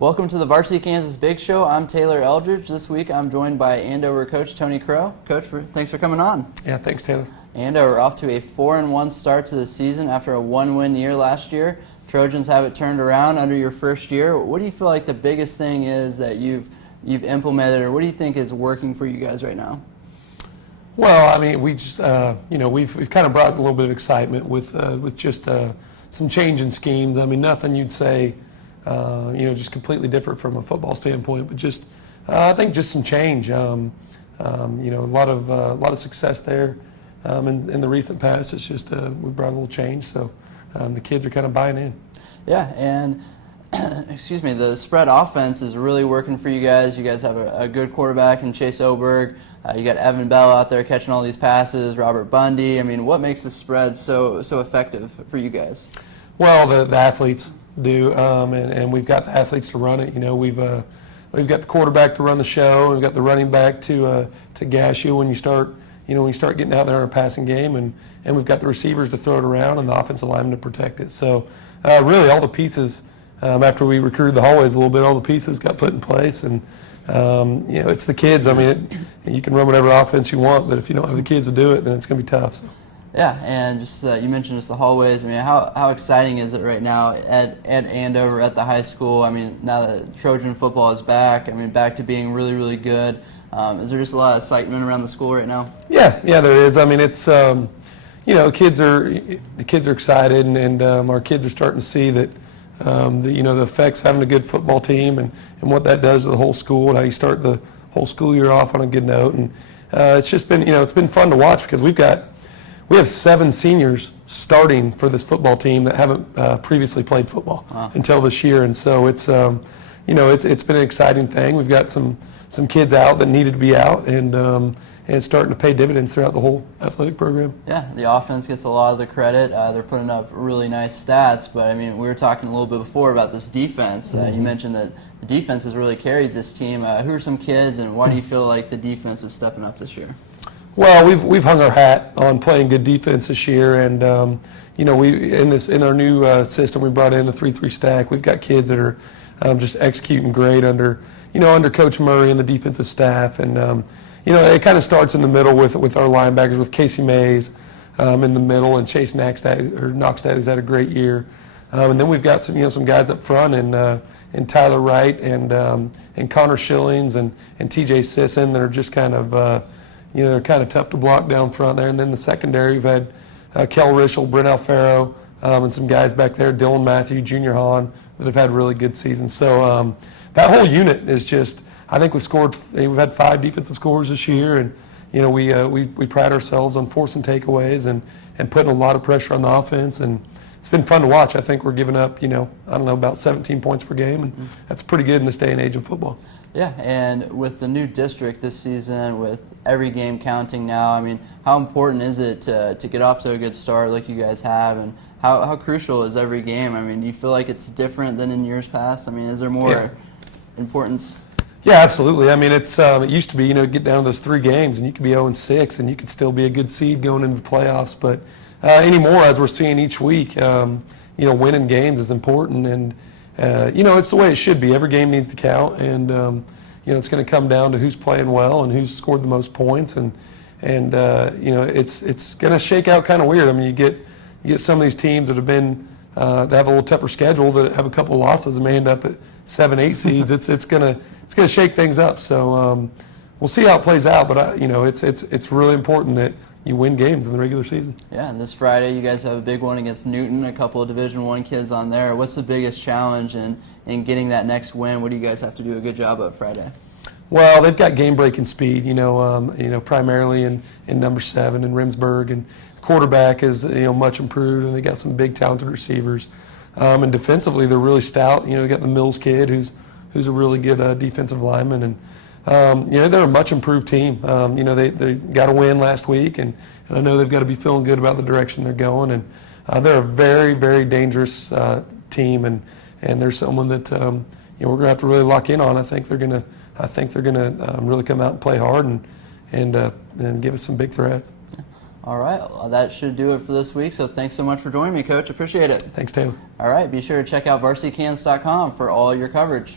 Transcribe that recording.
Welcome to the Varsity Kansas Big Show. I'm Taylor Eldridge. This week I'm joined by Andover coach Tony Crough. Coach, thanks for coming on. Yeah, thanks, Taylor. Andover off to a 4-1 start to the season after a 1-win year last year. Trojans have it turned around under your first year. What do you feel like the biggest thing is that you've implemented, or what do you think is working for you guys right now? Well, I mean, we just we've kind of brought a little bit of excitement with just some change in schemes. I mean, nothing you'd say just completely different from a football standpoint, but just I think just some change. A lot of success there in the recent past. It's just we brought a little change, so the kids are kind of buying in. Yeah, and excuse me, the spread offense is really working for you guys. You guys have a good quarterback in Chase Oberg. You got Evan Bell out there catching all these passes, Robert Bundy. I mean, what makes the spread so effective for you guys? Well, the athletes do, and we've got the athletes to run it. We've got the quarterback to run the show. We've got the running back to gas you when you start getting out there in a passing game, and we've got the receivers to throw it around and the offensive linemen to protect it. So really, all the pieces. After we recruited the hallways a little bit, all the pieces got put in place, and it's the kids. I mean, you can run whatever offense you want, but if you don't have the kids to do it, then it's going to be tough. So. Yeah, and just you mentioned just the hallways. I mean, how exciting is it right now at Andover at the high school? I mean, now that Trojan football is back, I mean, back to being really, really good. Is there just a lot of excitement around the school right now? Yeah, there is. I mean, it's the kids are excited, and our kids are starting to see that. The effects of having a good football team and what that does to the whole school, and how you start the whole school year off on a good note. And it's just been, it's been fun to watch because we have 7 seniors starting for this football team that haven't previously played football until this year. And so it's it's been an exciting thing. We've got some kids out that needed to be out, and it's starting to pay dividends throughout the whole athletic program. Yeah, the offense gets a lot of the credit. They're putting up really nice stats, but I mean, we were talking a little bit before about this defense. You mentioned that the defense has really carried this team. Who are some kids, and why do you feel like the defense is stepping up this year? Well, we've hung our hat on playing good defense this year, and we in our new system we brought in the 3-3 stack. We've got kids that are just executing great under Coach Murray and the defensive staff, and it kind of starts in the middle with our linebackers, with Casey Mays in the middle, and Chase Noxtad has had a great year, and then we've got some guys up front, and Tyler Wright and Connor Schillings and TJ Sisson that are just kind of they're kind of tough to block down front there. And then the secondary, we've had Kel Rischel, Brent Alfaro, and some guys back there, Dylan Matthew, Junior Hahn, that have had really good seasons. So that whole unit is just. I think we've had 5 defensive scores this year, and we pride ourselves on forcing takeaways and putting a lot of pressure on the offense, and it's been fun to watch. I think we're giving up about 17 points per game, and that's pretty good in this day and age of football. Yeah, and with the new district this season, with every game counting now, I mean, how important is it to get off to a good start like you guys have, and how crucial is every game? I mean, do you feel like it's different than in years past? I mean, is there more importance? Yeah, absolutely. I mean, it used to be, get down to those 3 games and you could be 0-6 and you could still be a good seed going into the playoffs. But anymore, as we're seeing each week, winning games is important, and it's the way it should be. Every game needs to count, and it's going to come down to who's playing well and who's scored the most points, and it's going to shake out kind of weird. I mean, you get some of these teams that have been that have a little tougher schedule, that have a couple of losses and may end up at 7-8 seeds. It's going to shake things up. So we'll see how it plays out. But it's really important that you win games in the regular season. Yeah, and this Friday you guys have a big one against Newton. A couple of Division I kids on there. What's the biggest challenge in getting that next win? What do you guys have to do a good job of Friday? Well, they've got game-breaking speed. Primarily in number 7 in Remsburg, and quarterback is much improved, and they got some big talented receivers. And defensively, they're really stout. They got the Mills kid who's a really good defensive lineman, and they're a much improved team. They got a win last week, and I know they've got to be feeling good about the direction they're going. And they're a very, very dangerous team, and they're someone that we're going to have to really lock in on. I think they're going to really come out and play hard and give us some big threats. All right, well, that should do it for this week. So thanks so much for joining me, Coach. Appreciate it. Thanks, Taylor. All right, be sure to check out varsitykansas.com for all your coverage.